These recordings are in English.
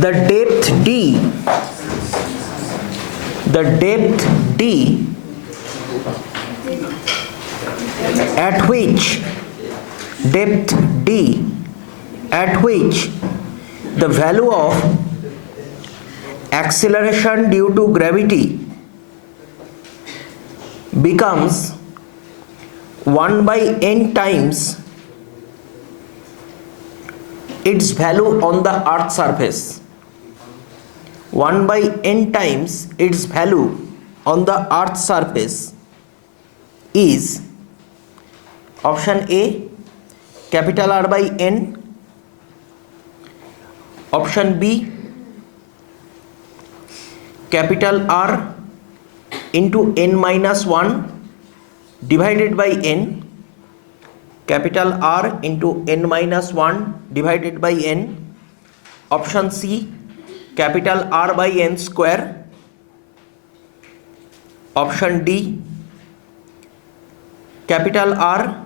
the depth d at which the value of acceleration due to gravity becomes 1 by n times its value on the earth's surface. 1 by n times its value on the earth's surface is option A capital R by n, option B capital R into n minus 1 divided by n, capital R into n minus 1 divided by n, option C capital R by n square, option D capital R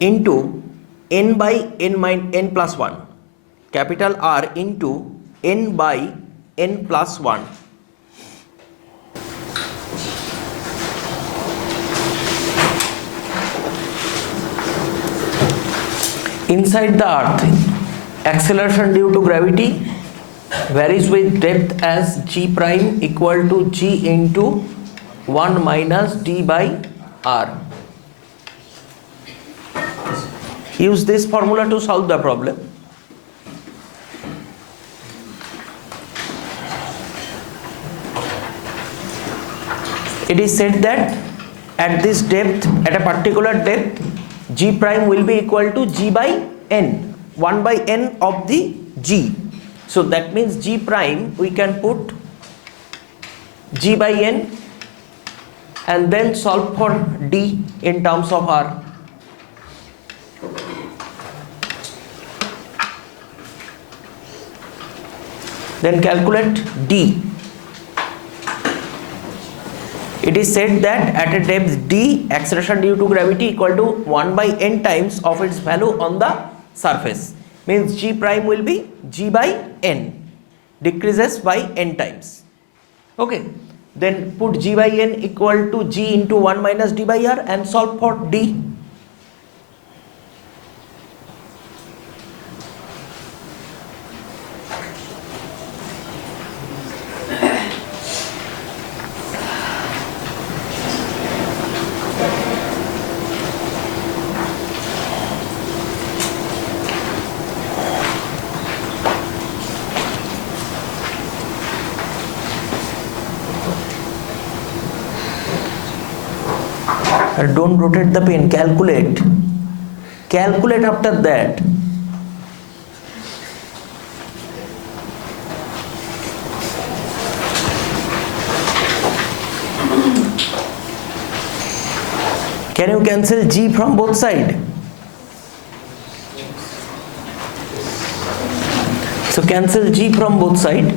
into n by n plus 1, capital R into n by n plus 1. Inside the earth, acceleration due to gravity varies with depth as g prime equal to g into 1 minus d by r. Use this formula to solve the problem. It is said that at this depth, at a particular depth, g prime will be equal to g by n, 1 by n of the g. So that means g prime, we can put g by n and then solve for d in terms of r. Then calculate d. It is said that at a depth d, acceleration due to gravity equal to 1 by n times of its value on the surface. Means g prime will be g by n, decreases by n times. Okay, then put g by n equal to g into 1 minus d by r and solve for d. Don't rotate the pen, calculate after that. Can you cancel g from both sides? So cancel g from both sides,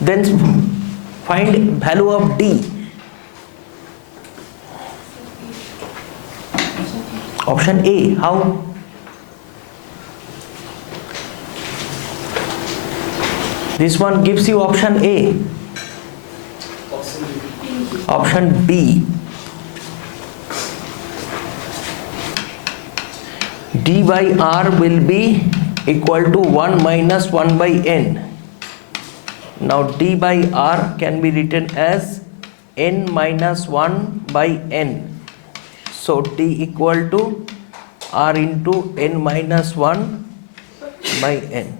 then find value of d. Option A, how? This one gives you option A. Option B. D by R will be equal to 1 minus 1 by n. Now D by R can be written as n minus 1 by n. So D equal to R into n minus 1 by n.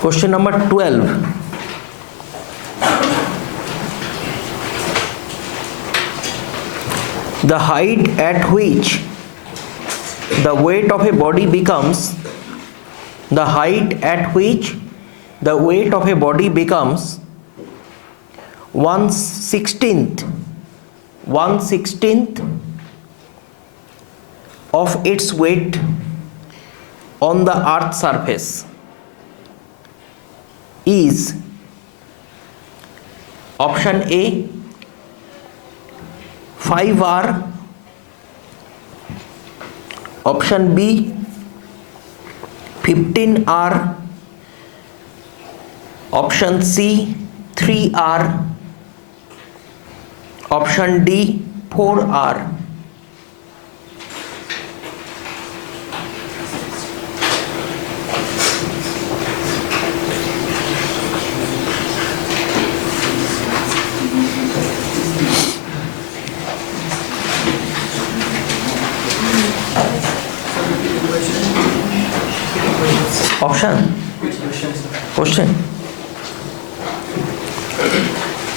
Question number 12. The height at which the weight of a body becomes 1/16th of its weight on the earth's surface is option A 5 r, option B 15 r, option C 3 r, option D 4 r. Question.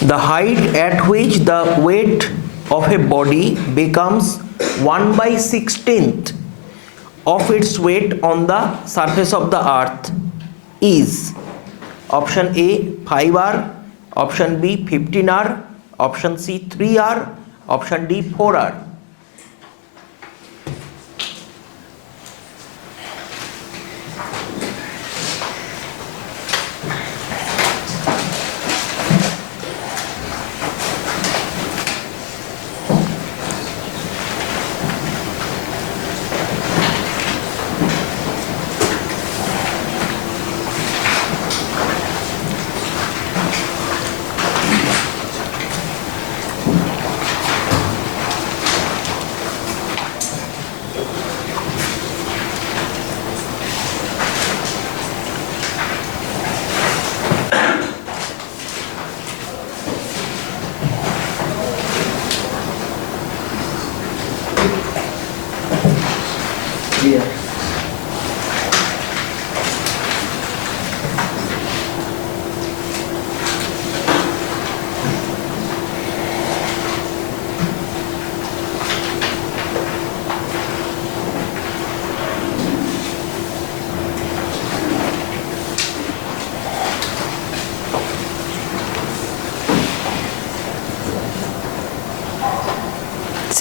The height at which the weight of a body becomes 1/16th of its weight on the surface of the earth is option A 5 r, option B 15 r, option C 3 r, option D 4 r.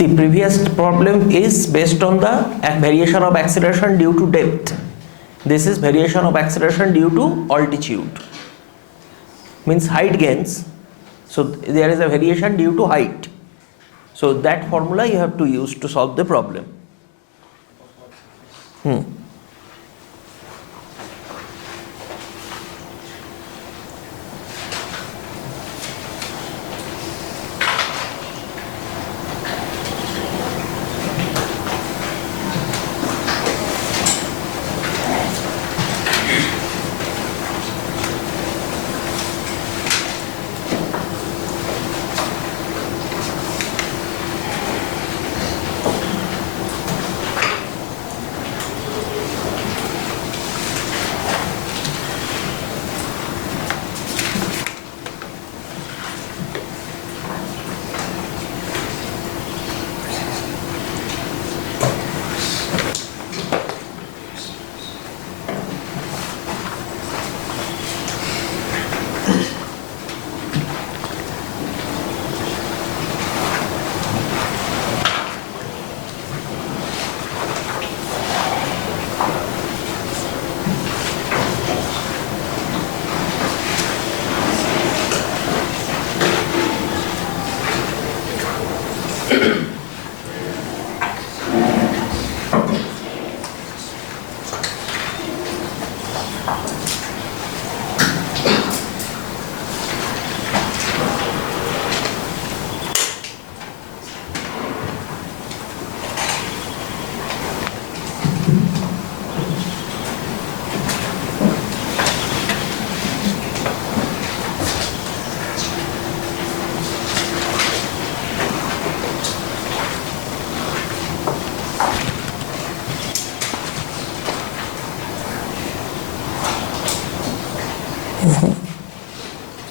See, previous problem is based on the variation of acceleration due to depth. This is variation of acceleration due to altitude. Means height gains. So there is a variation due to height. So that formula you have to use to solve the problem.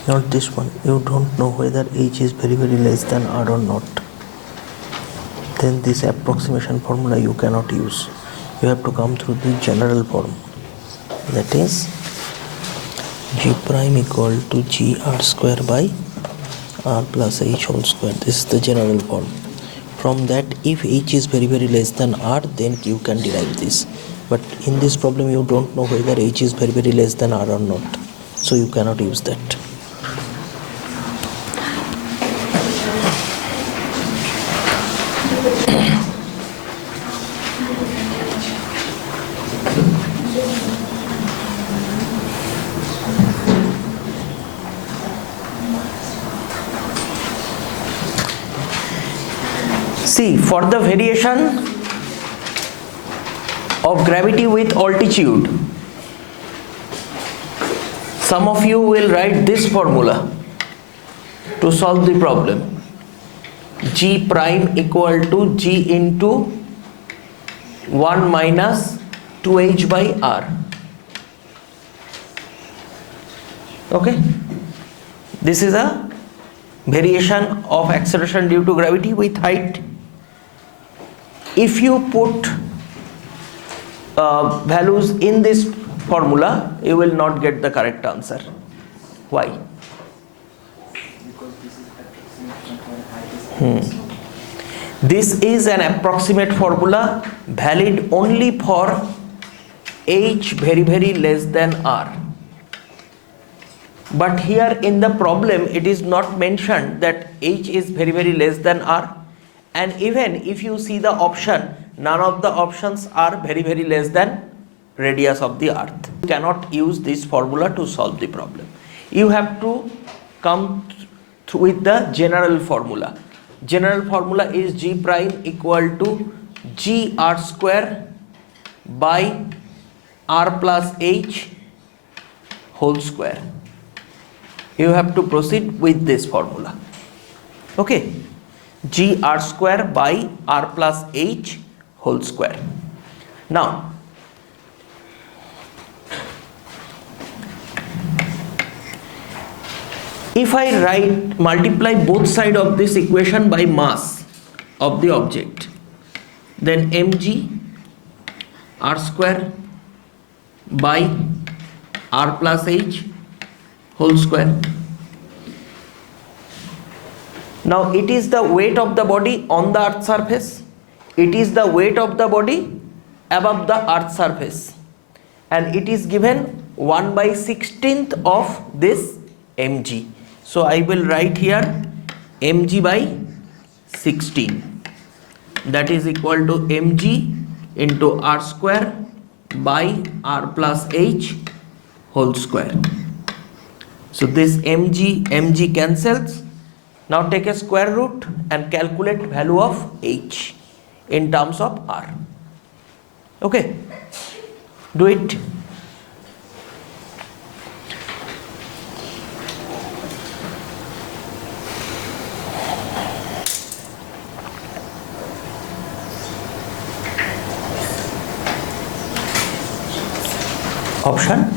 Not this one. You don't know whether h is very less than r or not. Then this approximation formula you cannot use. You have to come through the general form. That is g prime equal to g r square by r plus h whole square. This is the general form. From that, if h is very less than r, then you can derive this. But in this problem, you don't know whether h is very less than r or not. So you cannot use that. See, for the variation of gravity with altitude, some of you will write this formula to solve the problem. G prime equal to G into 1 minus 2h by r. Okay, this is a variation of acceleration due to gravity with height. If you put values in this formula, you will not get the correct answer. Why? This is an approximate formula valid only for h very less than r. But here in the problem, it is not mentioned that h is very less than r. And even if you see the option, none of the options are very less than radius of the earth. You cannot use this formula to solve the problem. You have to come through with the general formula. General formula is g prime equal to g r square by r plus h whole square. You have to proceed with this formula. Okay, g r square by r plus h whole square. Now, if I multiply both sides of this equation by mass of the object, then mg r square by r plus h whole square. Now it is the weight of the body on the earth surface. It is the weight of the body above the earth surface, and it is given 1/16th of this mg. So I will write here mg by 16. That is equal to mg into r square by r plus h whole square. So this mg cancels. Now take a square root and calculate value of h in terms of r. Okay, do it. Option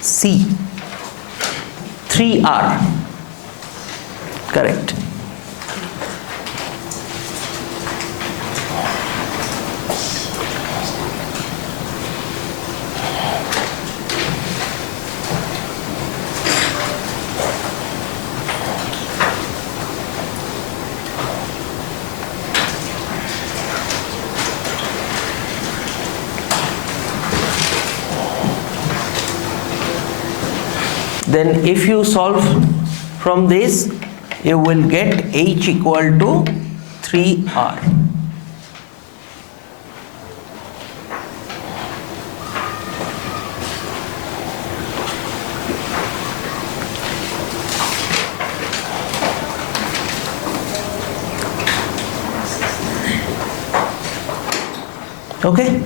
C, 3r. Correct. Then if you solve from this, you will get h equal to 3r. Okay.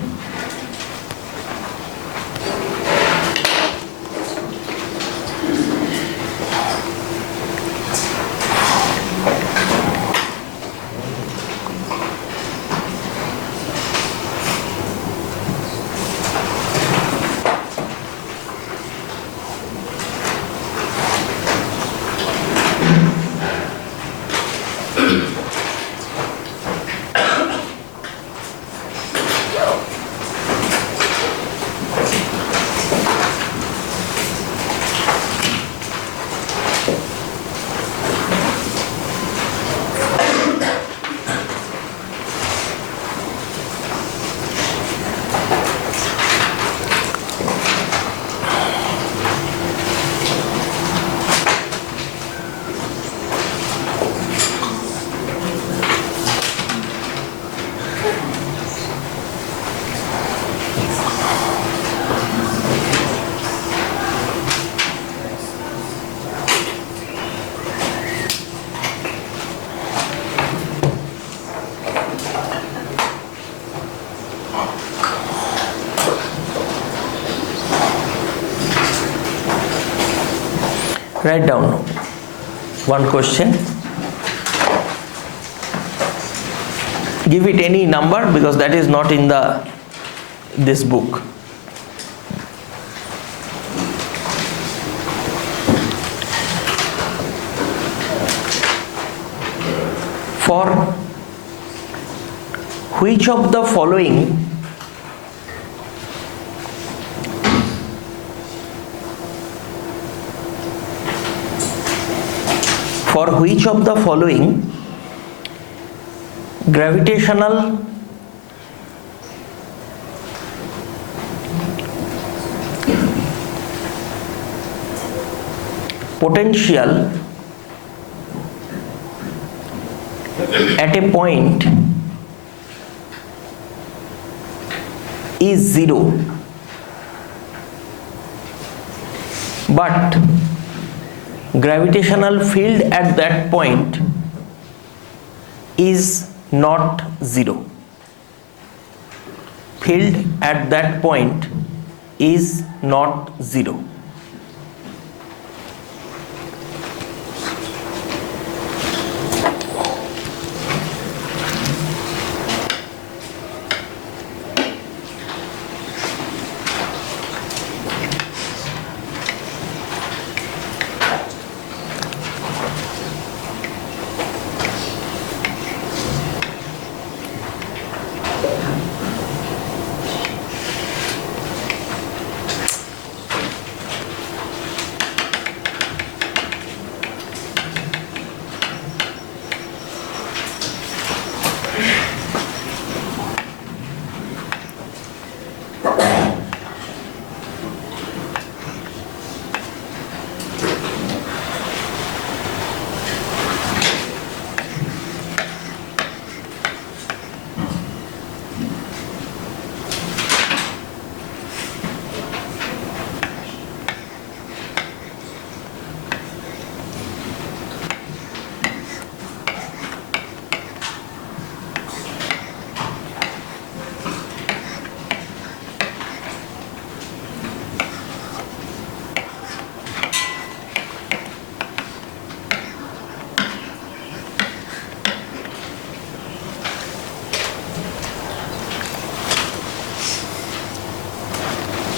Write down one question. Give it any number because that is not in this book. For which of the following gravitational potential at a point is 0, but gravitational field at that point is not 0. Field at that point is not 0.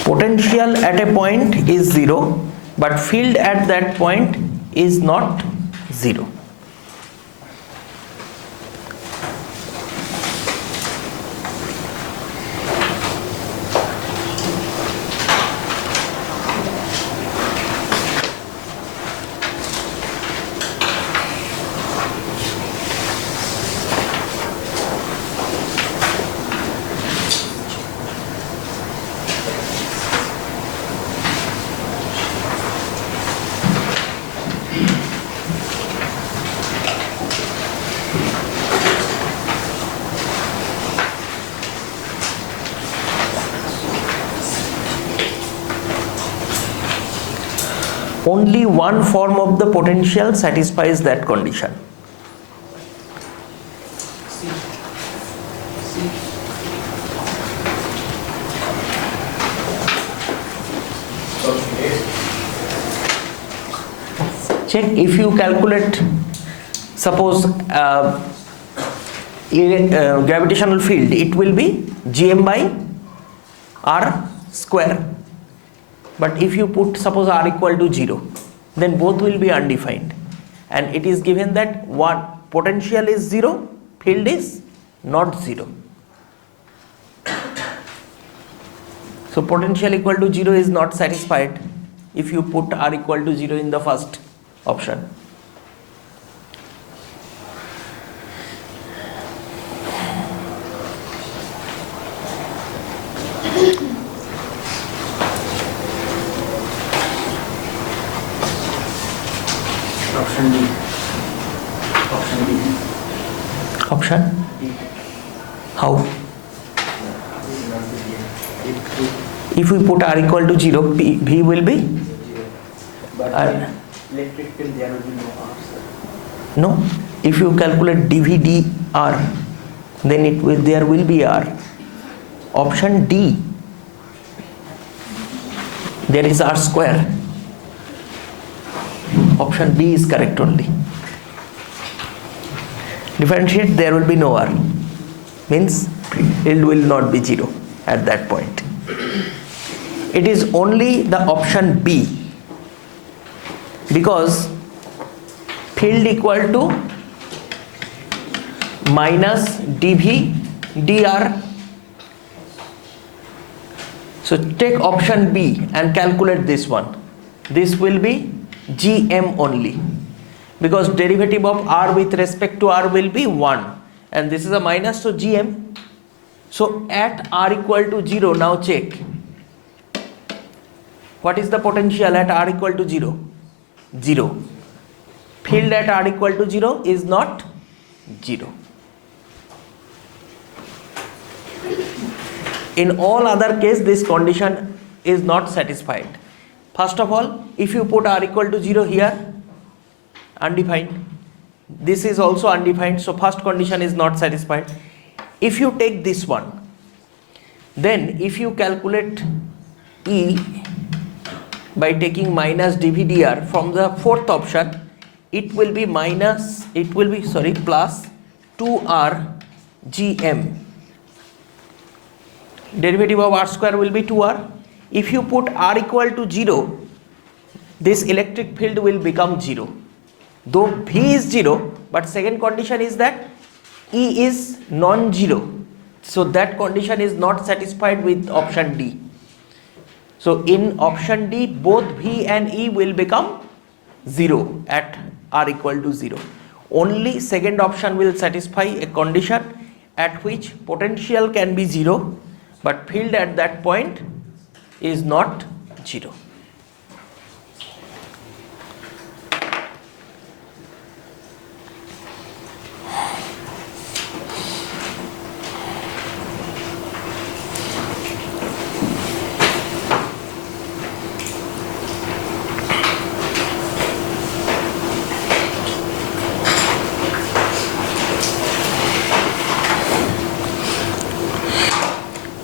Potential at a point is 0, but field at that point is not 0. Only one form of the potential satisfies that condition. Check if you calculate, suppose gravitational field, it will be gm by r square. But if you put suppose r equal to 0, then both will be undefined, and it is given that one potential is 0, field is not 0. So potential equal to 0 is not satisfied if you put r equal to 0 in the first option. Option D. Option D. Option? D. How? If we put r equal to 0, V will be? But electric field there will be no R, sir. No. If you calculate dV dr, then there will be r. Option D, there is r square. Option B is correct only. Differentiate, there will be no R. Means yield will not be 0 at that point. It is only the option B, because field equal to minus dV dr. So take option B and calculate this one. This will be gm only, because derivative of r with respect to r will be 1, and this is a minus, so gm. So at r equal to 0, now check what is the potential at r equal to 0. 0. Field at r equal to 0 is not 0. In all other case, this condition is not satisfied. First of all, if you put r equal to 0 here, undefined, this is also undefined, so first condition is not satisfied. If you take this one, then if you calculate E by taking minus dV dr from the fourth option, it will be plus 2r gm. Derivative of r square will be 2r. If you put r equal to 0, this electric field will become 0. Though V is 0, but second condition is that E is non-zero. So that condition is not satisfied with option D. So in option D, both V and E will become 0 at r equal to 0. Only second option will satisfy a condition at which potential can be 0, but field at that point is not 0.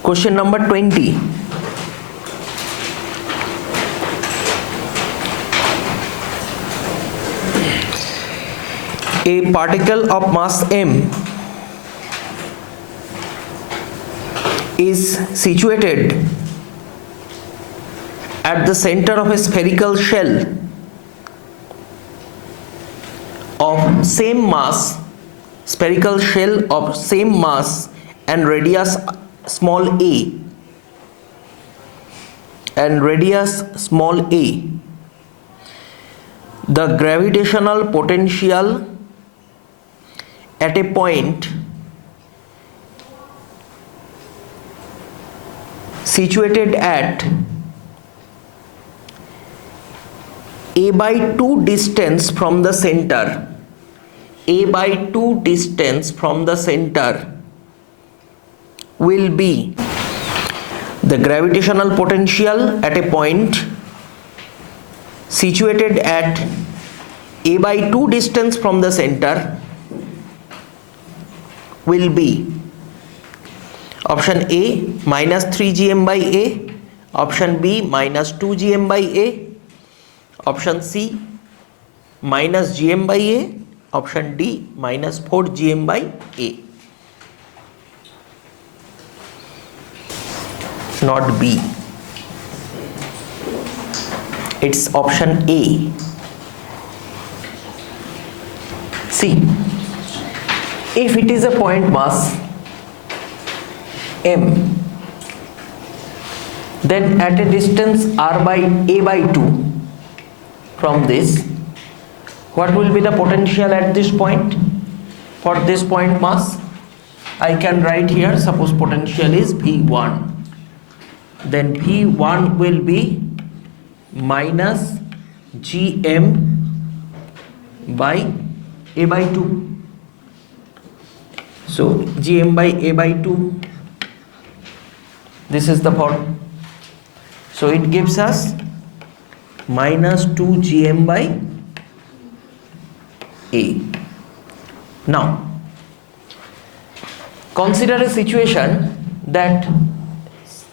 Question number 20. A particle of mass m is situated at the center of a spherical shell of same mass, spherical shell of same mass and radius small a, and radius small a. The gravitational potential at a point situated at a by 2 distance from the center, a by 2 distance from the center will be the gravitational potential at a point situated at a by 2 distance from the center will be option A minus 3 gm by A, option B minus 2 gm by A, option C minus gm by A, option D minus 4 gm by A. Not B. It's option A. See, if it is a point mass m, then at a distance r by a by 2 from this, what will be the potential at this point? For this point mass, I can write here, suppose potential is V1. Then V1 will be minus gm by a by 2. So gm by a by 2, this is the form. So it gives us minus 2 gm by a. Now consider a situation that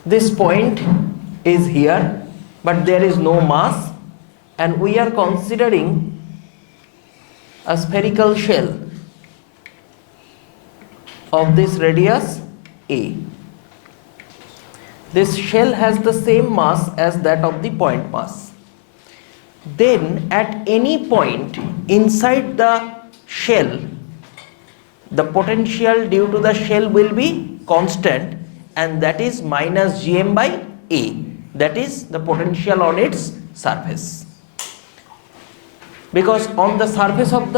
this point is here, but there is no mass and we are considering a spherical shell of this radius A. This shell has the same mass as that of the point mass. Then at any point inside the shell, the potential due to the shell will be constant, and that is minus gm by A. That is the potential on its surface. Because on the surface of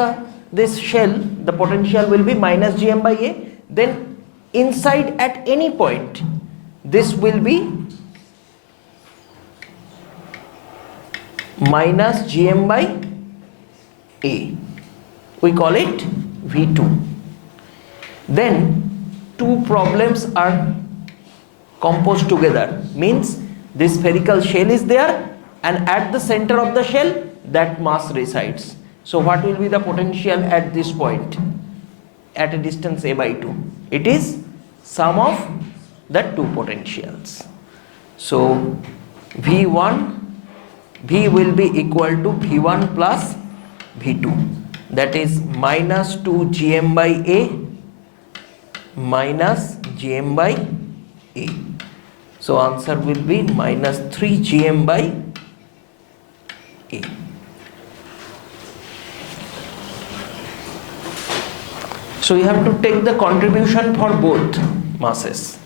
this shell, the potential will be minus gm by A. Then inside at any point, this will be minus gm by A. We call it V2. Then two problems are composed together, means this spherical shell is there, and at the center of the shell that mass resides. So what will be the potential at this point at a distance A by 2? It is sum of the two potentials. So V will be equal to V1 plus V2, that is minus 2 gm by A minus gm by A. So answer will be minus 3 gm by A. So you have to take the contribution for both masses.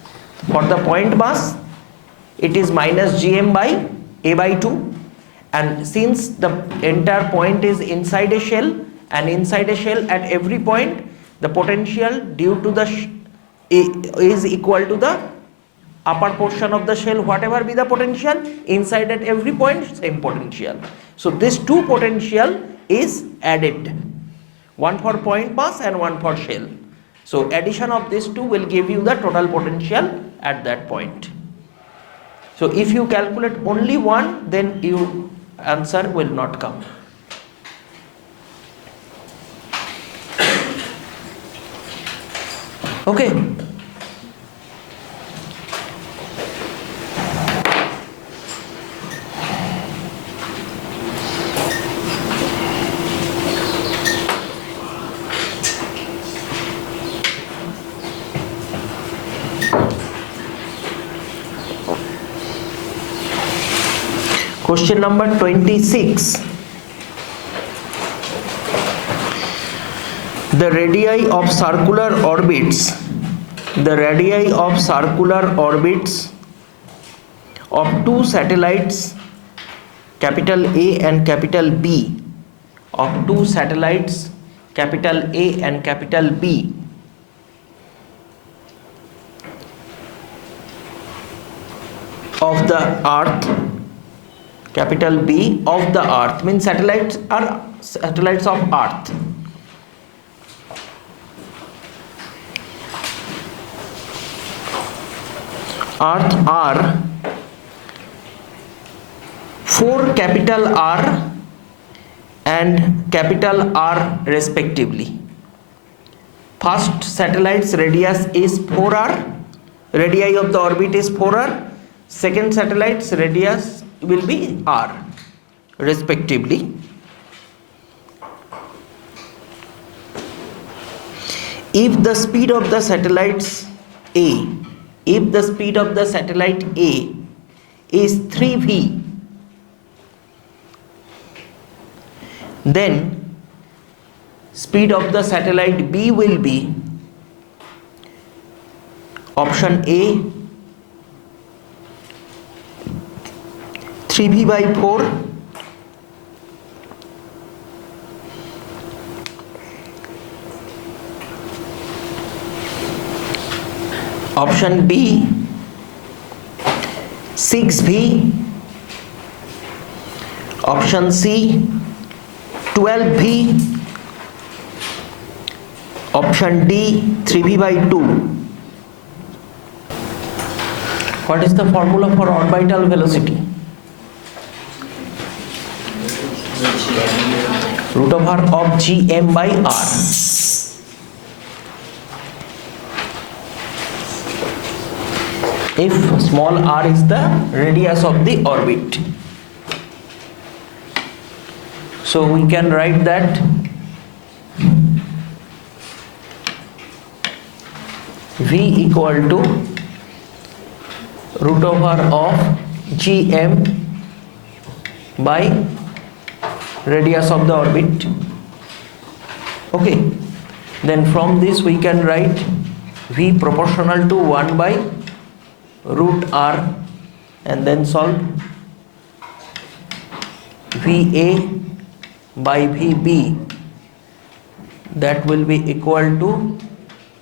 For the point mass, it is minus gm by A by 2, and since the entire point is inside a shell, and inside a shell at every point the potential due to the is equal to the upper portion of the shell, whatever be the potential, inside at every point same potential. So this two potential is added, one for point mass and one for shell. So addition of these two will give you the total potential at that point. So if you calculate only one, then your answer will not come. Okay. Question number 26. The radii of circular orbits of two satellites, capital A and capital B, of two satellites, capital A and capital B, of the Earth, capital B, of the Earth, means satellites are satellites of Earth. Earth are 4 capital R and capital R respectively. First satellite's radius is 4R, radii of the orbit is 4R. Second satellite's radius will be R respectively. If the speed of the satellites A, if the speed of the satellite A is 3v, then speed of the satellite B will be option A 3v by 4, option B 6v, option C 12v, option D 3v by 2. What is the formula for orbital velocity? Root over of gm by r. If small r is the radius of the orbit. So we can write that V equal to root over of gm by radius of the orbit. Okay, then from this we can write V proportional to 1 by root r, and then solve VA by VB, that will be equal to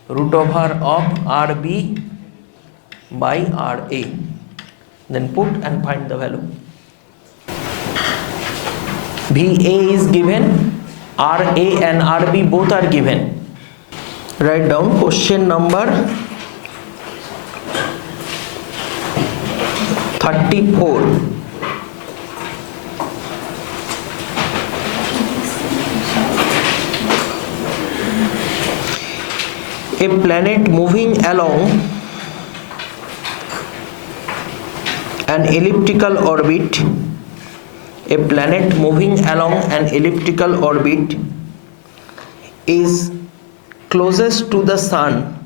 root over of RB by RA. Then put and find the value. VA is given, RA and RB both are given. Write down question number 34. A planet moving along an elliptical orbit, a planet moving along an elliptical orbit is closest to the sun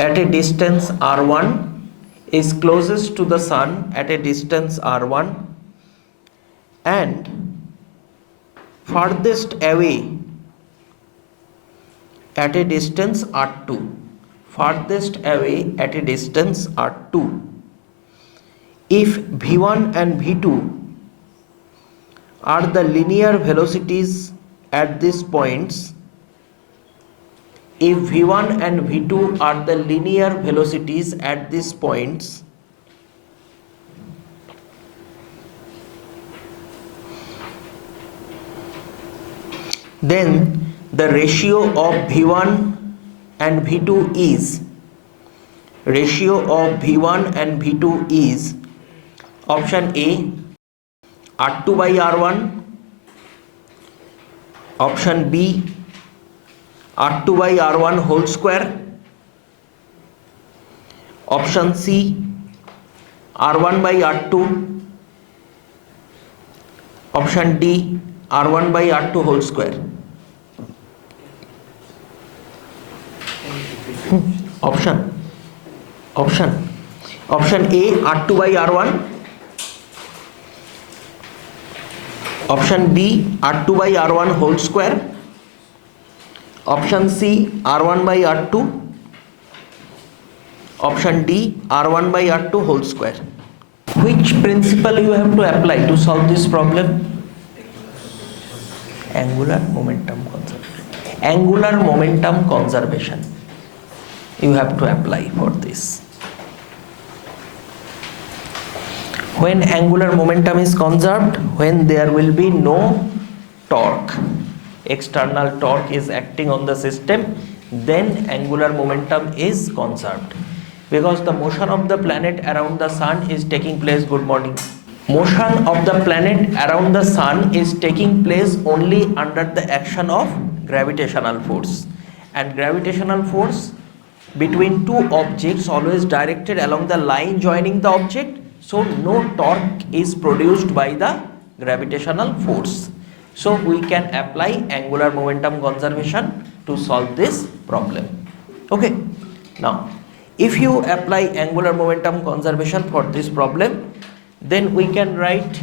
at a distance r1, is closest to the sun at a distance r1 and farthest away at a distance r2, farthest away at a distance r2. If v1 and v2 are the linear velocities at these points, if v1 and v2 are the linear velocities at these points, then the ratio of v1 and v2 is, ratio of v1 and v2 is option A r2 by r1, option B r2 by r1 whole square, option C r1 by r2, option D r1 by r2 whole square. Option A r2 by r1, option B r2 by r1 whole square, option C r1 by r2, option D r1 by r2 whole square. Which principle you have to apply to solve this problem? Angular momentum conservation. Angular momentum conservation you have to apply for this. When angular momentum is conserved, when there will be no torque, external torque is acting on the system, then angular momentum is conserved, because the motion of the planet around the sun is taking place, good morning, motion of the planet around the sun is taking place only under the action of gravitational force, and gravitational force between two objects always directed along the line joining the object, so no torque is produced by the gravitational force. So we can apply angular momentum conservation to solve this problem. Okay, now if you apply angular momentum conservation for this problem, then we can write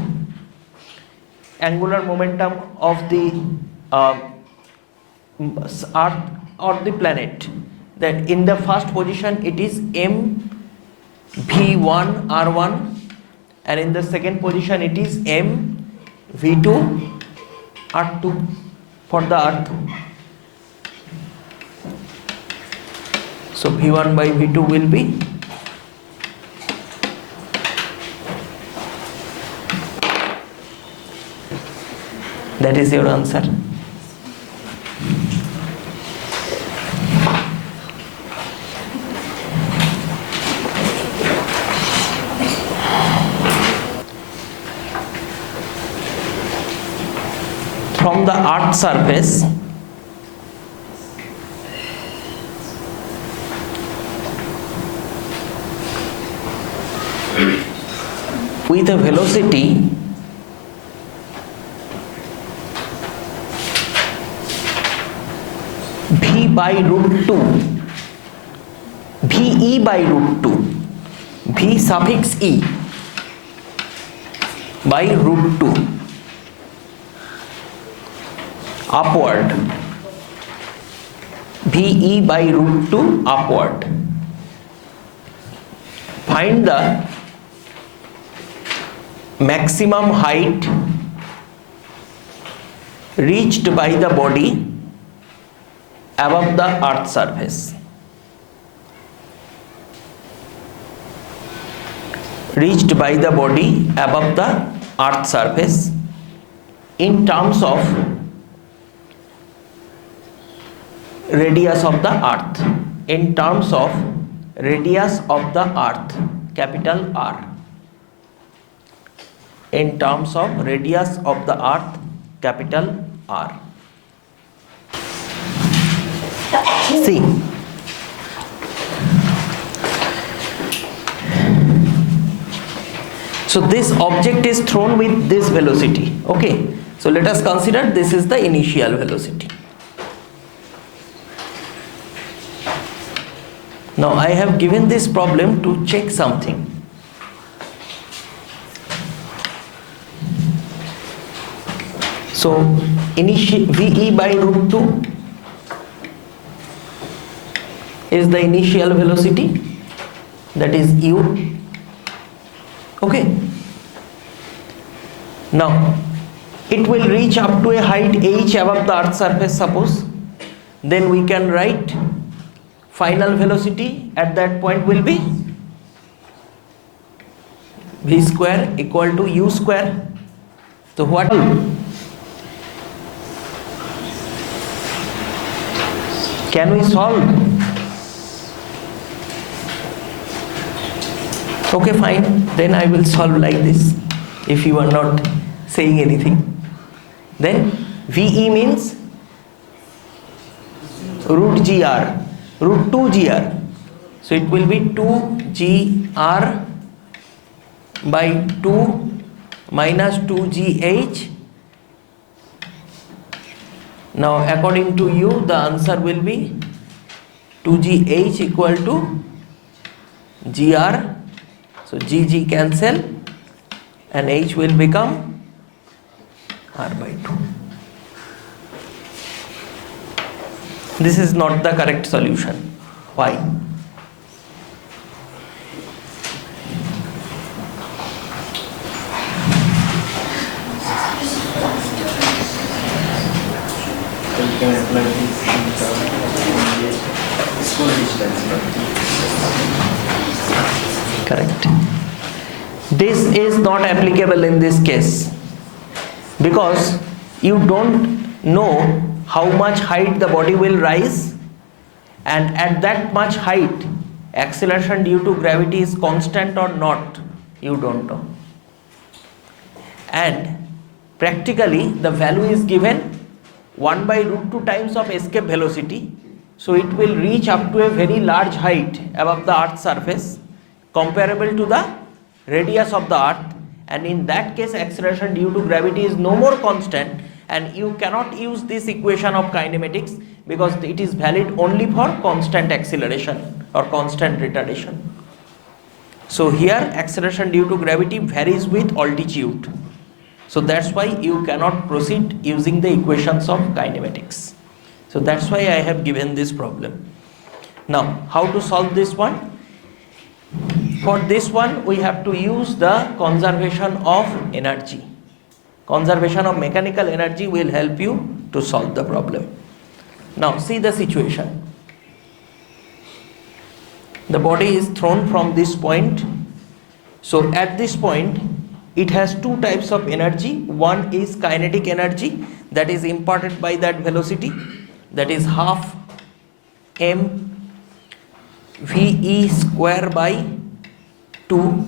angular momentum of the earth or the planet, that in the first position it is m v1 r1, and in the second position it is m v2 r2 for the earth. So v1 by v2 will be that is your answer. From the earth surface, with a velocity by root 2, VE by root 2, V suffix E by root 2 upward, VE by root 2 upward. Find the maximum height reached by the body above the earth surface. Reached by the body above the earth surface in terms of radius of the earth. In terms of radius of the earth, capital R. In terms of radius of the earth, capital R. See, so this object is thrown with this velocity. Okay, so let us consider this is the initial velocity. Now I have given this problem to check something. So VE by root 2 is the initial velocity, that is U. Okay. Now it will reach up to a height h above the earth surface, suppose. Then we can write final velocity at that point will be V square equal to U square. So what? Can we solve? Okay, fine. Then I will solve like this if you are not saying anything. Then VE means root GR, root 2 GR. So it will be 2 GR by 2 minus 2 GH. Now according to you the answer will be 2GH equal to GR. So GG cancel and H will become R by 2. This is not the correct solution. Why? You can apply this in the school distance. Correct. This is not applicable in this case because you don't know how much height the body will rise, and at that much height acceleration due to gravity is constant or not, you don't know. And practically the value is given 1 by root 2 times of escape velocity, so it will reach up to a very large height above the earth's surface comparable to the radius of the earth, and in that case acceleration due to gravity is no more constant, and you cannot use this equation of kinematics because it is valid only for constant acceleration or constant retardation. So here acceleration due to gravity varies with altitude, so that's why you cannot proceed using the equations of kinematics. So that's why I have given this problem. Now how to solve this one? For this one we have to use the conservation of energy. Conservation of mechanical energy will help you to solve the problem. Now see the situation. The body is thrown from this point. So at this point it has two types of energy. One is kinetic energy that is imparted by that velocity, that is half m VE square by 2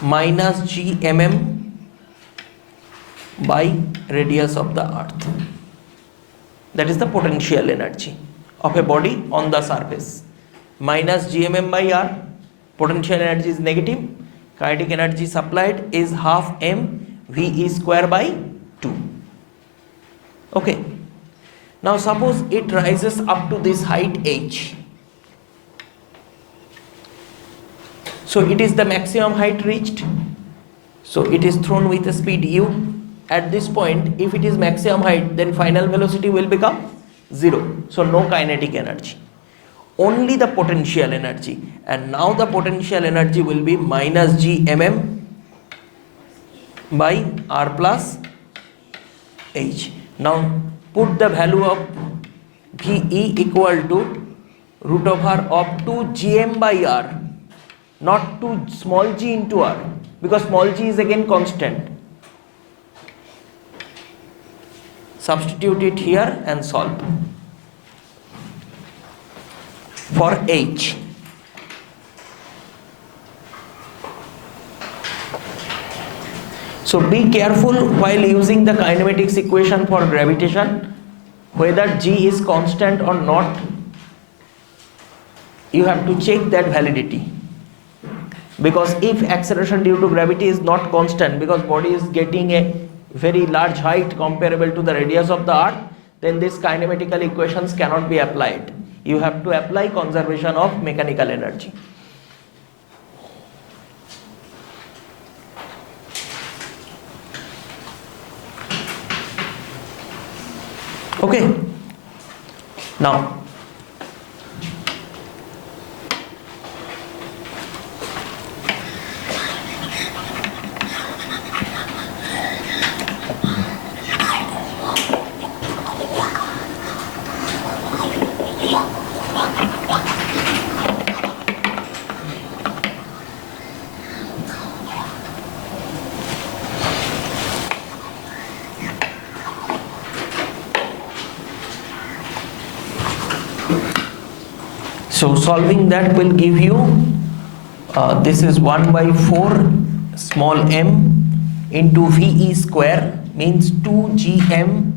minus GMM by radius of the earth. That is the potential energy of a body on the surface. Minus GMM by R, potential energy is negative, kinetic energy supplied is half m VE square by 2. Okay. Now suppose it rises up to this height h. So it is the maximum height reached. So it is thrown with a speed u. At this point, if it is maximum height, then final velocity will become 0. So no kinetic energy, only the potential energy. And now the potential energy will be minus g mm by r plus h. Now put the value of VE equal to root over of 2 gm by r, not 2 small g into r, because small g is again constant. Substitute it here and solve for h. So be careful while using the kinematics equation for gravitation, whether g is constant or not. You have to check that validity, because if acceleration due to gravity is not constant, because body is getting a very large height comparable to the radius of the earth, then these kinematical equations cannot be applied. You have to apply conservation of mechanical energy. Okay, now so solving that will give you this is 1 by 4 small m into VE square, means 2 gm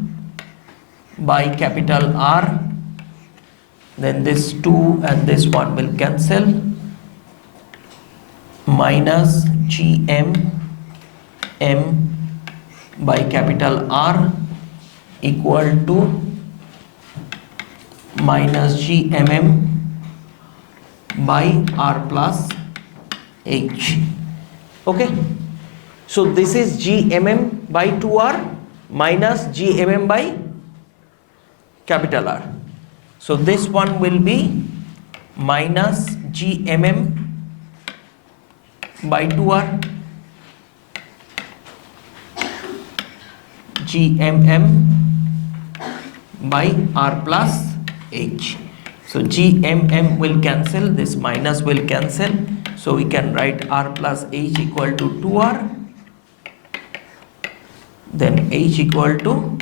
by capital R. Then this 2 and this 1 will cancel, minus gm m by capital R equal to minus gmm by r plus h. Okay, so this is gmm by 2r minus gmm by capital R. So this one will be minus gmm by 2r gmm by r plus h. So gmm will cancel, this minus will cancel, so we can write r plus h equal to 2r, then h equal to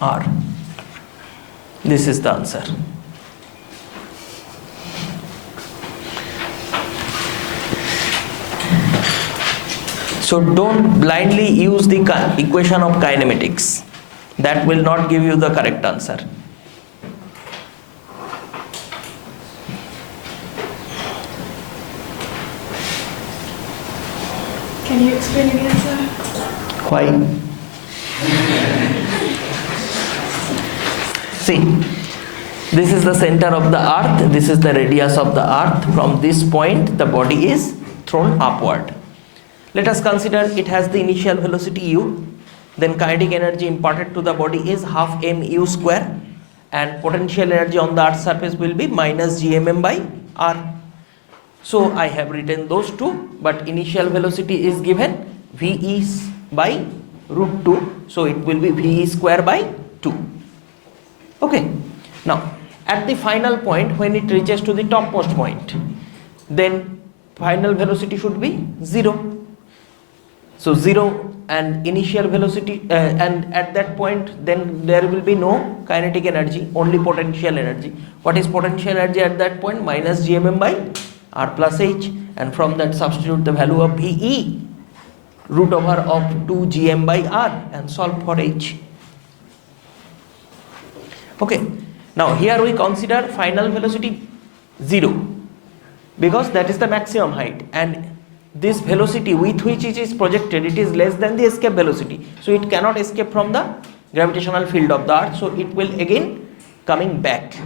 r. This is the answer. So don't blindly use the equation of kinematics. That will not give you the correct answer. Can you explain again, sir? Why? See, this is the center of the earth, this is the radius of the earth. From this point, the body is thrown upward. Let us consider it has the initial velocity u. Then kinetic energy imparted to the body is half mu square, and potential energy on the earth's surface will be minus gmm by r. So I have written those two, but initial velocity is given ve by root 2, so it will be ve square by 2. Okay, now at the final point, when it reaches to the topmost point, then final velocity should be 0. So 0 and initial velocity, and at that point then there will be no kinetic energy, only potential energy. What is potential energy at that point? Minus gmm by r plus h, and from that substitute the value of VE root over of 2 gm by r and solve for h. Okay, now here we consider final velocity 0, because that is the maximum height, and this velocity with which it is projected, it is less than the escape velocity, so it cannot escape from the gravitational field of the earth, so it will again coming back.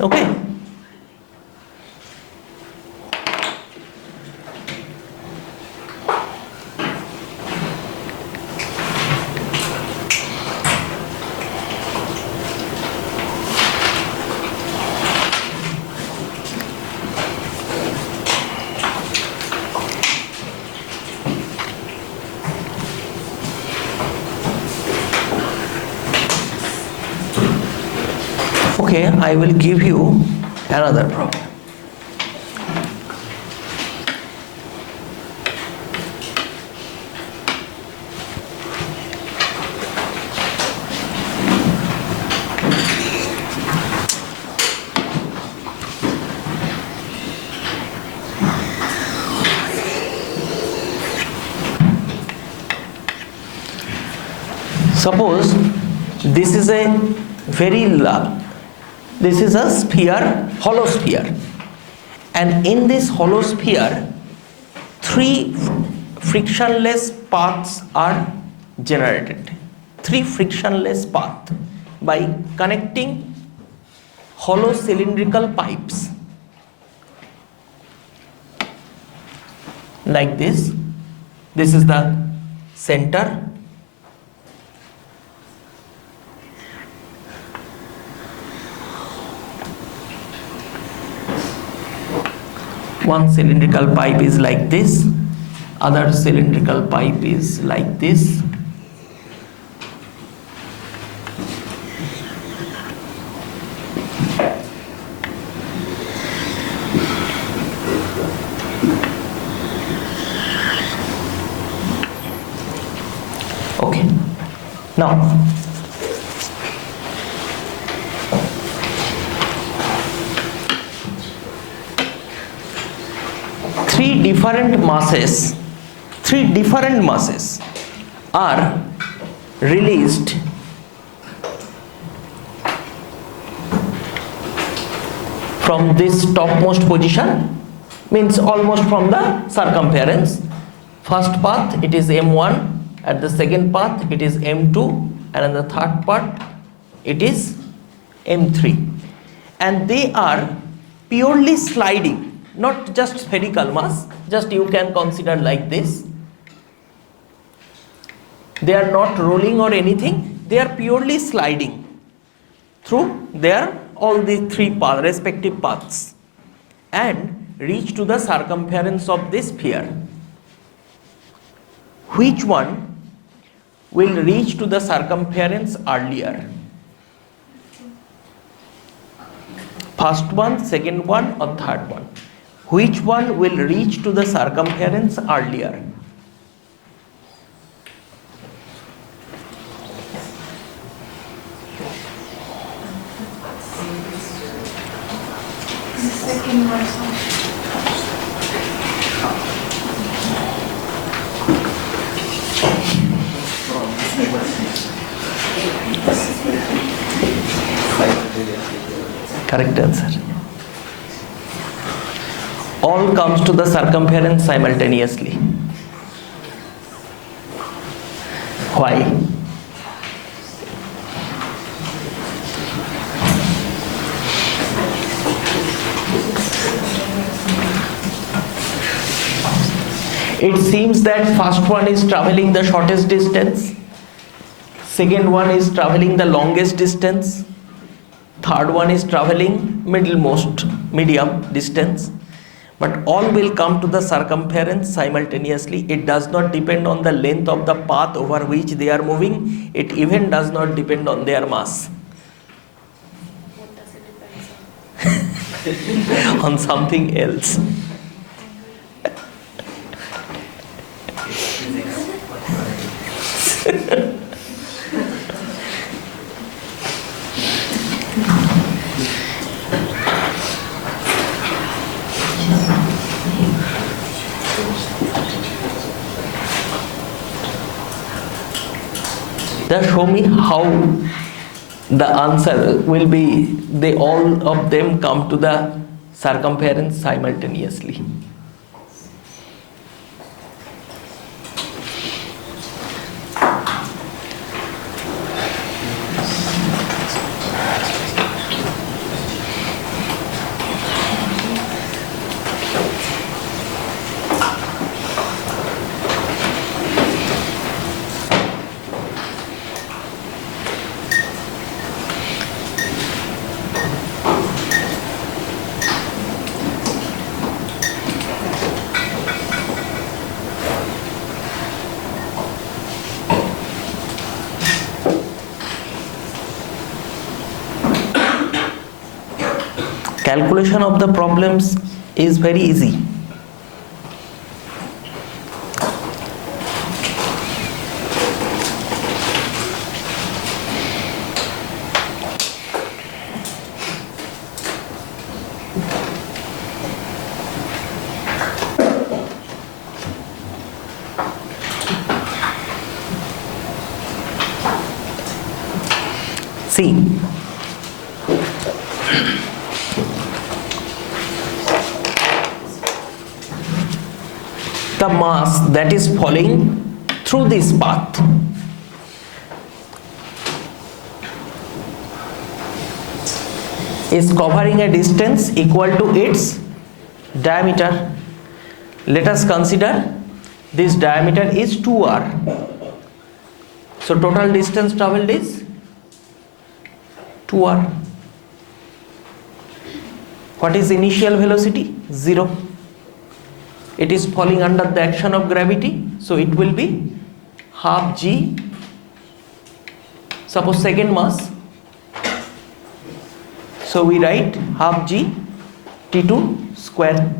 Okay. Okay, I will give you another problem. Suppose this is a this is a sphere, hollow sphere, and in this hollow sphere 3 frictionless paths are generated. 3 frictionless paths by connecting hollow cylindrical pipes like this. This is the center. One cylindrical pipe is like this, other cylindrical pipe is like this. Okay. Now, three different masses are released from this topmost position, means almost from the circumference. First path it is m1, at the second path it is m2, and in the third part it is m3, and they are purely sliding, not just spherical mass, just you can consider like this. They are not rolling or anything, they are purely sliding through their all the 3 respective paths and reach to the circumference of this sphere. Which one will reach to the circumference earlier? First one, second one, or third one? Which one will reach to the circumference earlier? The second one. Correct answer. All comes to the circumference simultaneously. Why? It seems that first one is traveling the shortest distance, second one is traveling the longest distance, third one is traveling medium distance, but all will come to the circumference simultaneously. It does not depend on the length of the path over which they are moving. It even does not depend on their mass. What does it depend on? On something else. Just show me how the answer will be they all of them come to the circumference simultaneously. Calculation of the problems is very easy. See, the mass that is falling through this path is covering a distance equal to its diameter. Let us consider this diameter is 2r. So total distance traveled is 2r. What is initial velocity? 0. It is falling under the action of gravity, so it will be half g. Suppose second mass, so we write half g t2 square,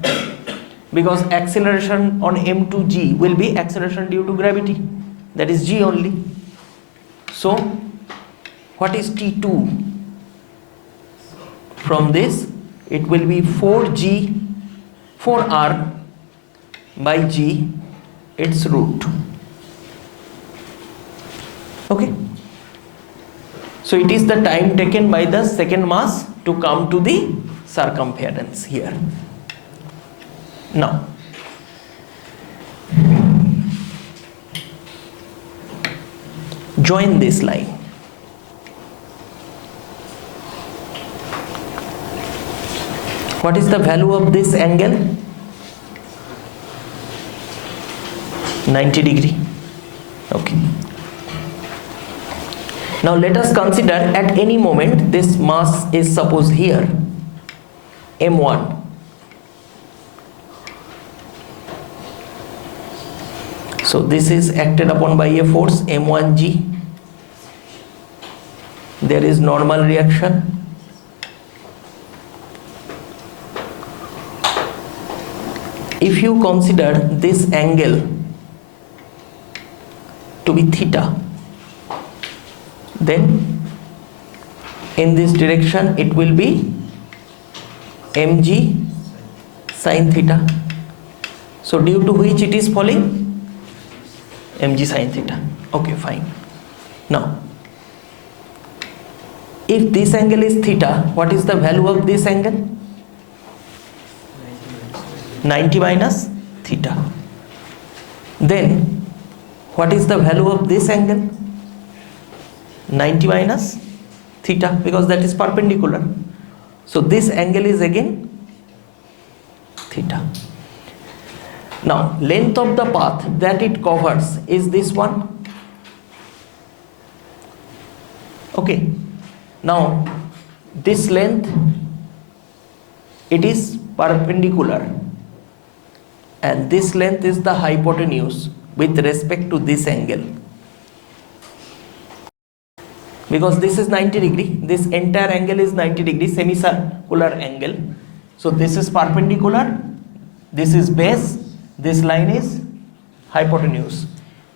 because acceleration on m to g will be acceleration due to gravity, that is g only. So what is t2? From this it will be 4r by g, its root. Okay, so it is the time taken by the second mass to come to the circumference here. Now join this line. What is the value of this angle? 90 degree. Okay. Now let us consider at any moment this mass is suppose here m1. So this is acted upon by a force m1g. There is normal reaction. If you consider this angle to be theta, then in this direction it will be mg sin theta. So due to which it is falling? Mg sin theta. Okay, fine. Now if this angle is theta, what is the value of this angle? 90 minus theta. Then what is the value of this angle? 90 minus theta, because that is perpendicular. So this angle is again theta. Now length of the path that it covers is this one. Okay, now this length, it is perpendicular, and this length is the hypotenuse with respect to this angle. Because this is 90 degree, this entire angle is 90 degree, semicircular angle. So this is perpendicular, this is base, this line is hypotenuse.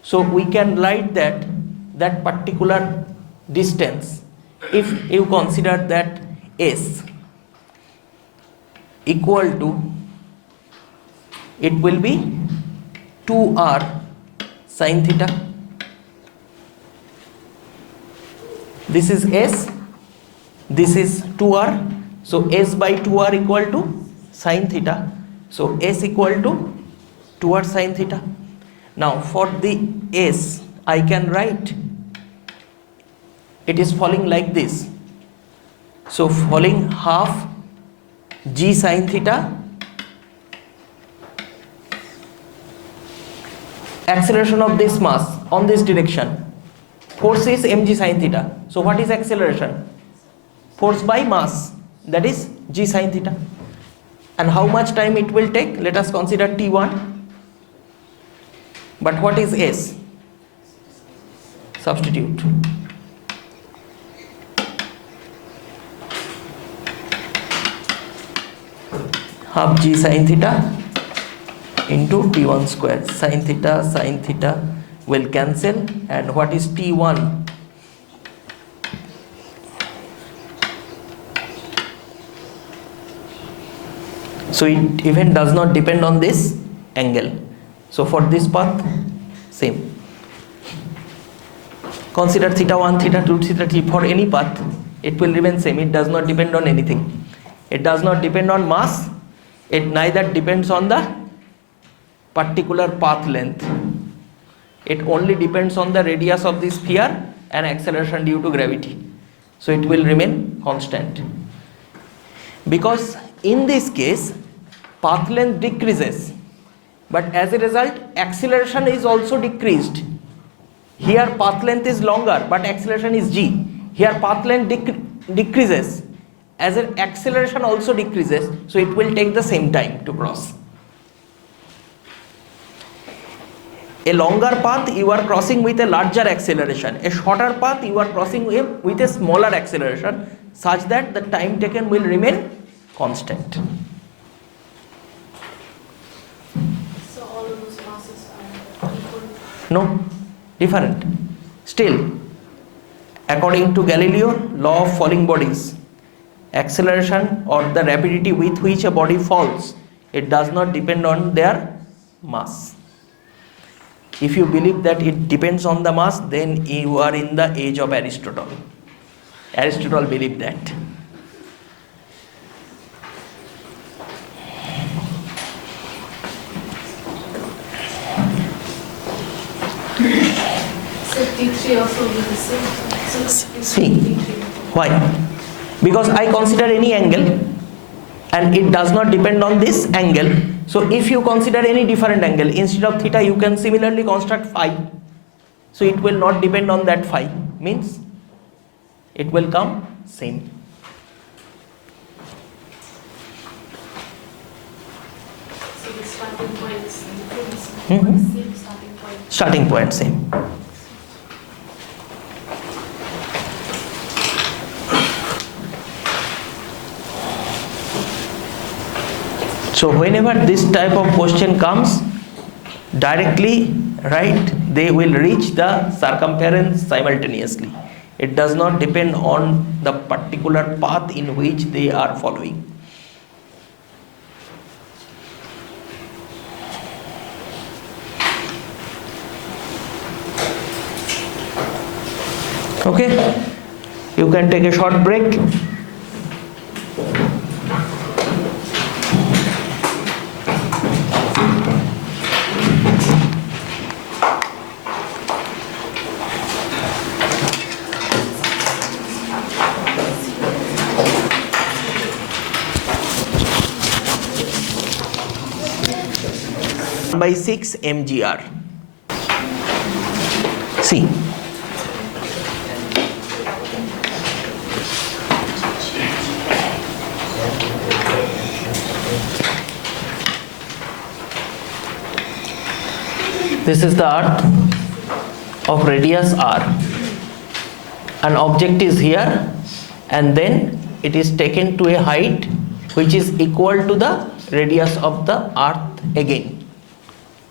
So we can write that particular distance, if you consider that s equal to, it will be 2r sin theta. This is s This is 2r, so s by 2r equal to sine theta. So s equal to 2r sine theta. Now for the s, I can write it is falling like this. So falling half g sine theta, acceleration of this mass on this direction, force is mg sine theta. So what is acceleration? Force by mass, that is g sine theta. And how much time it will take? Let us consider t1. But what is s? Substitute. Half g sine theta into t1 square. Sine theta will cancel, and what is t1? So it even does not depend on this angle. So for this path, same. Consider theta 1, theta 2, theta 3. For any path, it will remain same. It does not depend on anything. It does not depend on mass. It neither depends on the particular path length. It only depends on the radius of the sphere and acceleration due to gravity. So it will remain constant. Because in this case, path length decreases, but as a result, acceleration is also decreased. Here path length is longer, but acceleration is g. Here path length decreases, as an acceleration also decreases, so it will take the same time to cross. A longer path you are crossing with a larger acceleration. A shorter path you are crossing with a smaller acceleration, such that the time taken will remain constant. So all of those masses are equal? No, different. Still, according to Galileo, law of falling bodies, acceleration or the rapidity with which a body falls, it does not depend on their mass. If you believe that it depends on the mass, then you are in the age of Aristotle. Aristotle believed that. So T3 also will be the same. So See, T3. why? Because I consider any angle and it does not depend on this angle. So if you consider any different angle, instead of theta you can similarly construct phi. So it will not depend on that phi, means it will come same. So the starting point is Mhm. same starting point. Starting point same. So whenever this type of question comes, directly right, they will reach the circumference simultaneously. It does not depend on the particular path in which they are following. Okay, you can take a short break. By 6 mgr. See, this is the earth of radius r. An object is here and then it is taken to a height which is equal to the radius of the earth again.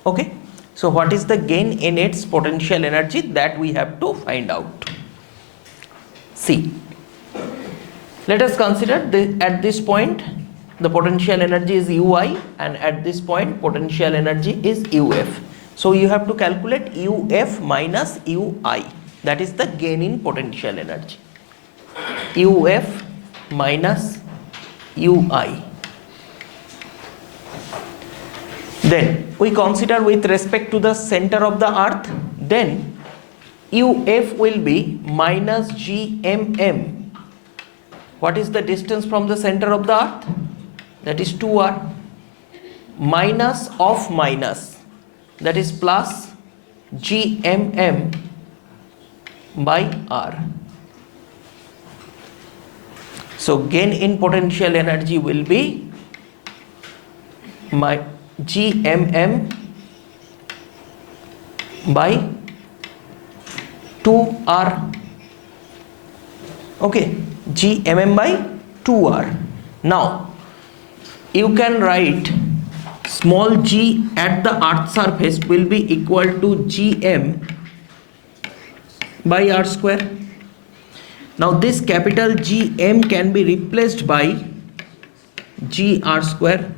Okay, so what is the gain in its potential energy, that we have to find out. See, let us consider at this point the potential energy is ui, and at this point potential energy is uf. So you have to calculate uf minus ui, that is the gain in potential energy. Uf minus ui. Then we consider with respect to the center of the earth, then uf will be minus gmm. What is the distance from the center of the earth? That is 2r. Minus of minus, that is plus gmm by r. So gain in potential energy will be my gmm by 2r. Okay, gmm by 2r. Now you can write small g at the earth surface will be equal to gm by r square. Now this capital Gm can be replaced by gr square.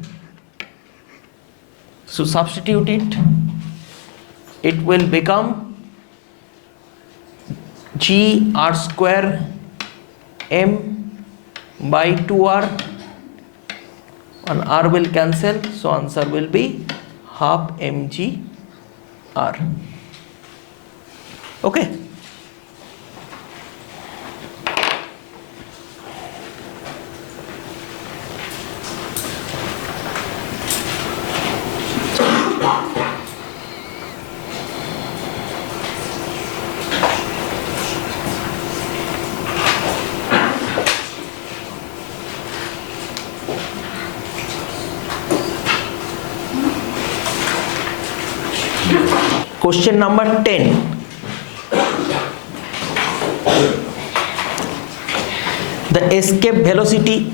So substitute it. It will become gr square m by 2r. And r will cancel, so answer will be half mg r. Okay. Question number 10. The escape velocity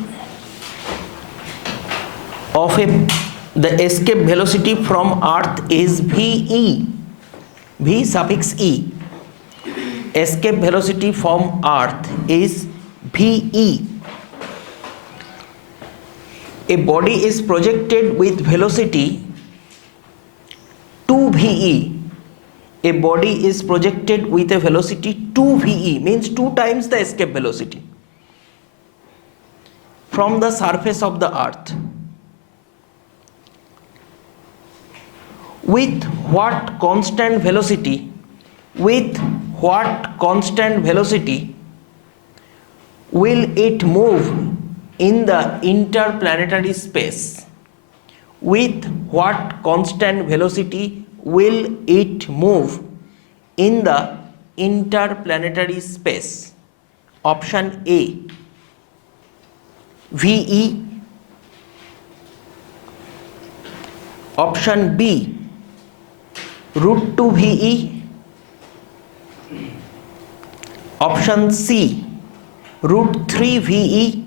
from earth is VE. V suffix E. Escape velocity from earth is VE. A body is projected with velocity 2VE. A body is projected with a velocity 2VE, means 2 times the escape velocity from the surface of the earth. With what constant velocity will it move in the interplanetary space? With what constant velocity will it move in the interplanetary space? Option A, VE. Option B, root 2 VE. Option C, root 3 VE.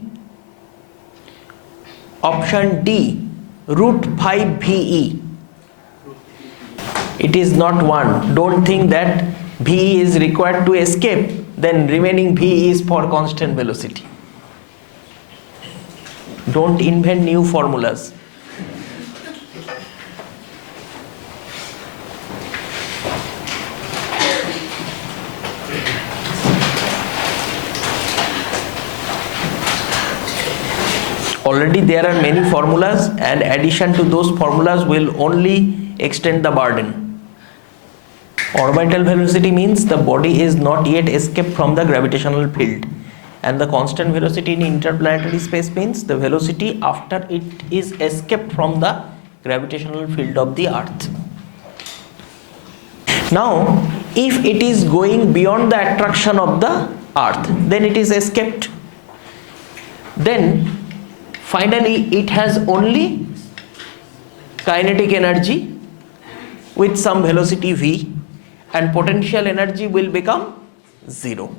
Option D, root 5 VE. It is not one. Don't think that VE is required to escape, then remaining VE is for constant velocity. Don't invent new formulas. Already there are many formulas, and addition to those formulas will only extend the burden. Orbital velocity means the body is not yet escaped from the gravitational field, and the constant velocity in interplanetary space means the velocity after it is escaped from the gravitational field of the earth. Now if it is going beyond the attraction of the earth, then it is escaped. Then finally it has only kinetic energy with some velocity v, and potential energy will become 0.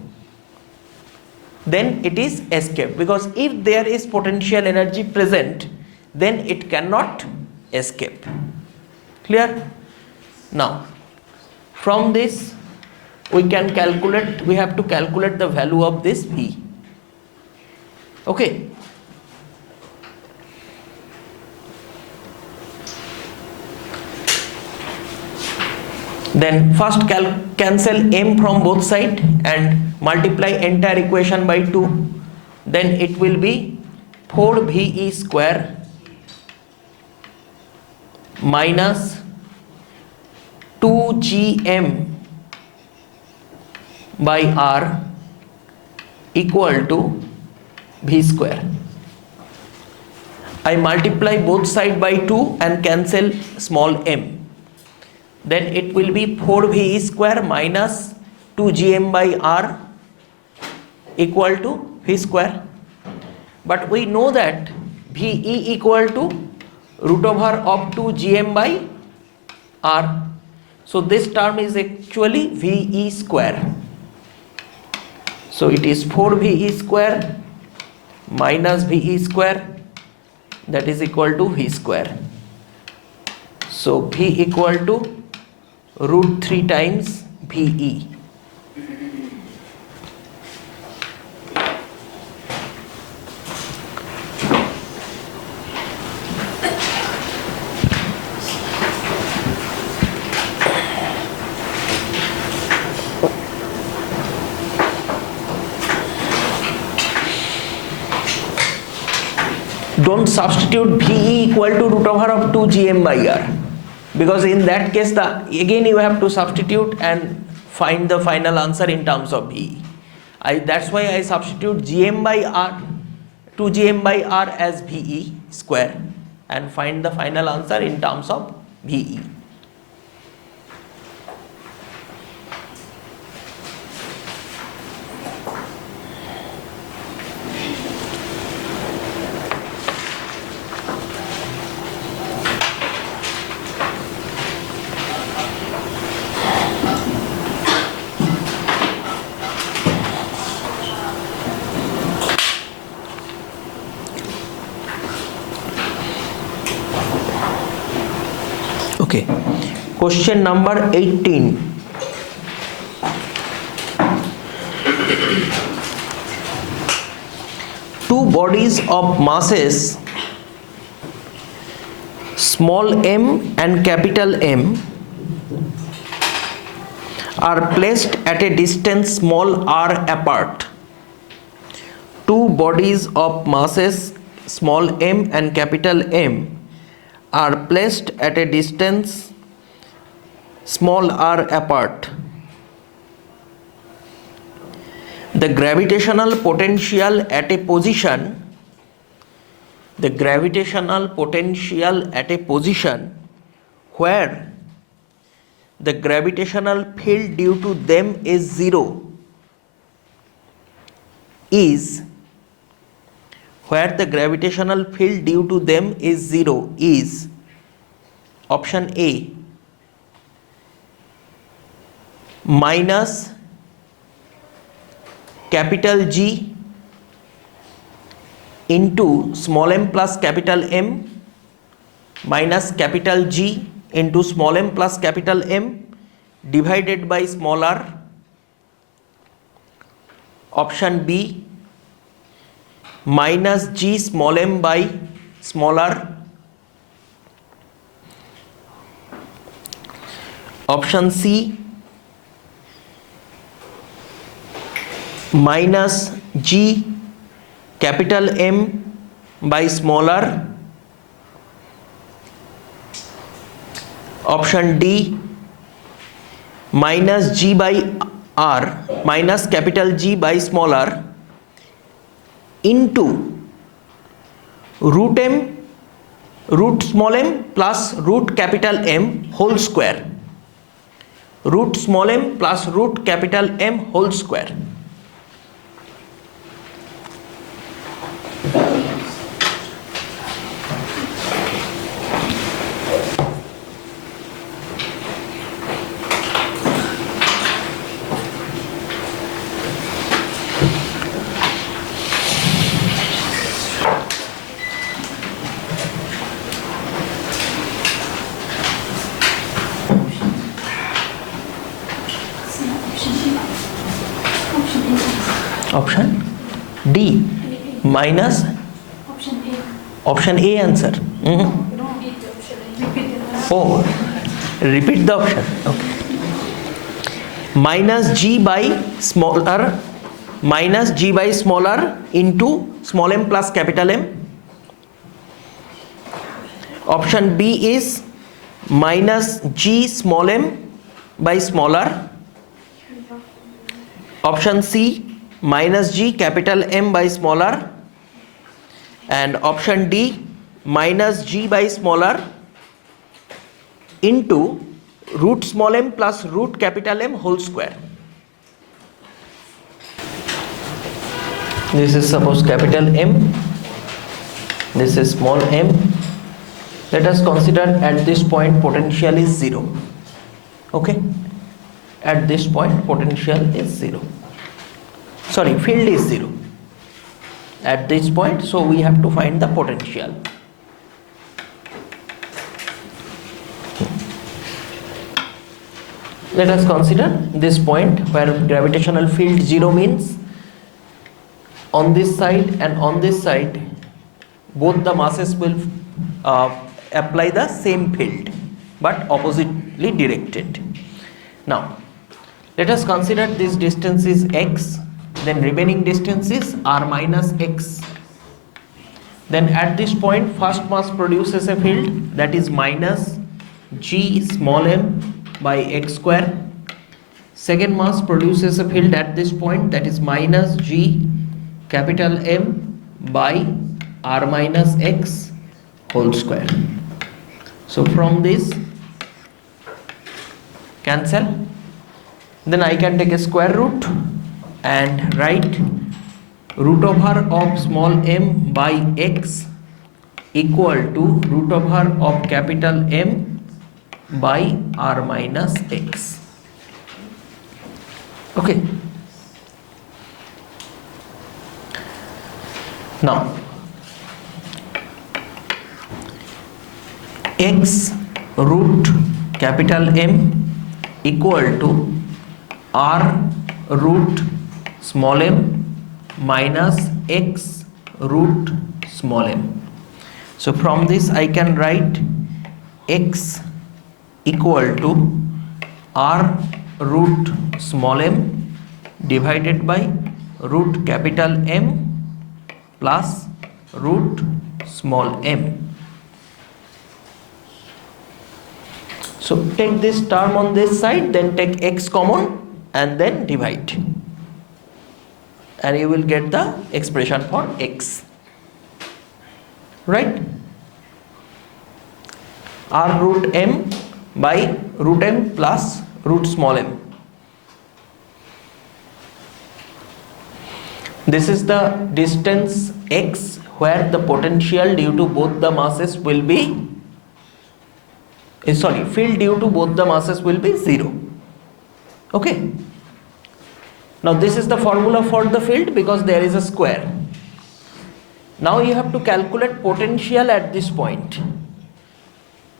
Then it is escape, because if there is potential energy present, then it cannot escape. Clear? Now from this we have to calculate the value of this v. Okay. Then first cancel m from both sides and multiply entire equation by 2. then it will be 4VE square minus 2GM by R equal to V square. I multiply both sides by 2 and cancel small m. Then it will be 4VE square minus 2GM by R equal to V square. But we know that VE equal to root over of 2GM by R. So this term is actually VE square. So it is 4VE square minus VE square, that is equal to V square. So V equal to root 3 times VE. Don't substitute VE equal to root over of 2GM by R, because in that case again you have to substitute and find the final answer in terms of VE. That's why I substitute GM by R, 2GM by R as VE square and find the final answer in terms of VE. Okay, question number 18. Two bodies of masses small m and capital M are placed at a distance small r apart. Two bodies of masses small m and capital M are placed at a distance small r apart. The gravitational potential at a position where the gravitational field due to them is zero is option A, minus capital G into small m plus capital M minus capital G into small m plus capital M divided by small r. Option B, minus G small m by small r. Option C, minus G capital M by small r. Option D, minus G by R minus capital G by small r into root small m plus root capital M whole square. Root small m plus root capital M whole square. Option D, minus option A answer. Oh, repeat the option. Okay. Minus G by small r minus g by small r into small m plus capital M. Option B is minus g small m by small r. Option C, minus g capital M by small r. And option D, minus g by small r into root small m plus root capital M whole square. This is suppose capital M, this is small m. Let us consider at this point potential is 0. Okay, at this point potential is 0. Sorry, field is 0 at this point, so we have to find the potential. Let us consider this point where gravitational field 0 means on this side and on this side both the masses will apply the same field but oppositely directed. Now let us consider this distance is x, then remaining distance is r minus x. Then at this point first mass produces a field that is minus g small m by x square. Second mass produces a field at this point that is minus g capital M by r minus x whole square. So from this cancel, then I can take a square root and write root over of small m by x equal to root over of capital M by r minus x. Okay. Now x root capital M equal to r root small m minus x root small m. So from this I can write x equal to r root small m divided by root capital M plus root small m. So take this term on this side, then take x common and then divide, and you will get the expression for x, right? R root m by root m plus root small m. This is the distance x where the potential due to both the masses will be field due to both the masses will be 0. Okay. Now this is the formula for the field because there is a square. Now you have to calculate potential at this point.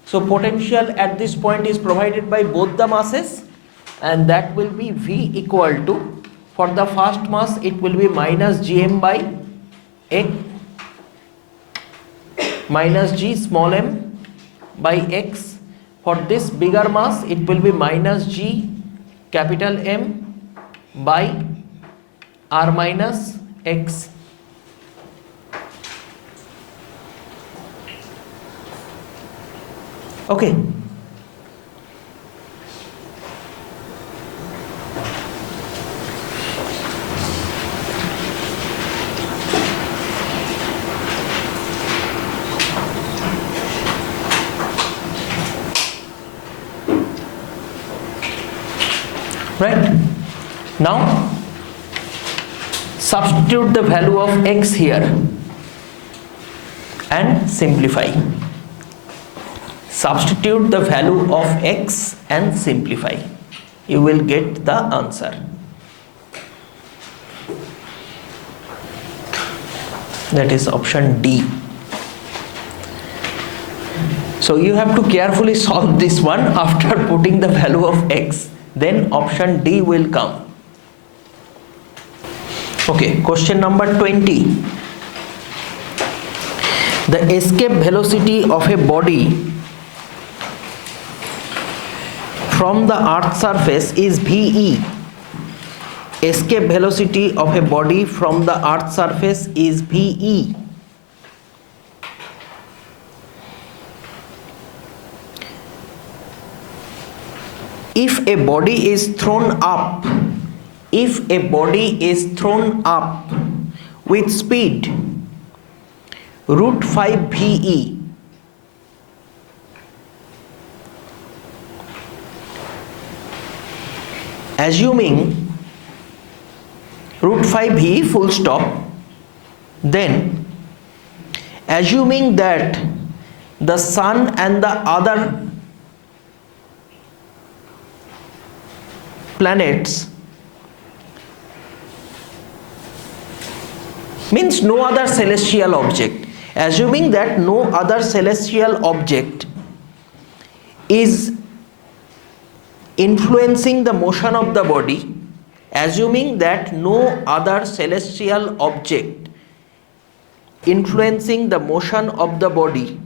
So potential at this point is provided by both the masses, and that will be V equal to, for the first mass it will be minus gm by x minus g small m by x. For this bigger mass it will be minus g capital M by r minus x. Okay. Right? Now substitute the value of x here and simplify. Substitute the value of x and simplify. You will get the answer. That is option D. So you have to carefully solve this one after putting the value of x. Then option D will come. Okay, question number 20. The escape velocity of a body from the earth's surface is VE escape velocity of a body from the earth's surface is VE. If a body is thrown up, with speed root 5 VE, assuming root 5 VE full stop, then assuming that the sun and the other planets, means no other celestial object, assuming that no other celestial object is influencing the motion of the body, assuming that no other celestial object influencing the motion of the body,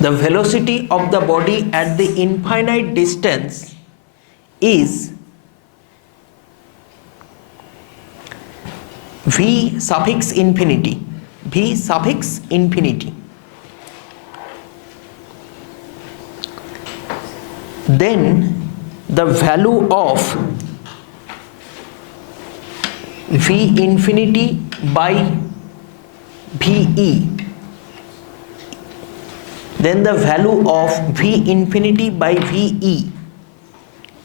the velocity of the body at the infinite distance is V suffix infinity. Then the value of V infinity by VE, then the value of V infinity by VE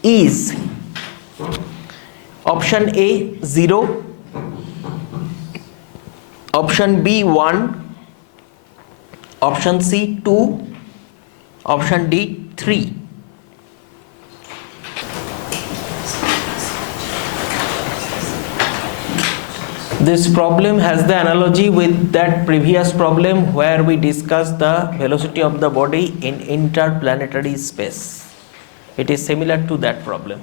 is option A 0, option B 1, option C 2, option D 3. This problem has the analogy with that previous problem where we discussed the velocity of the body in interplanetary space. It is similar to that problem.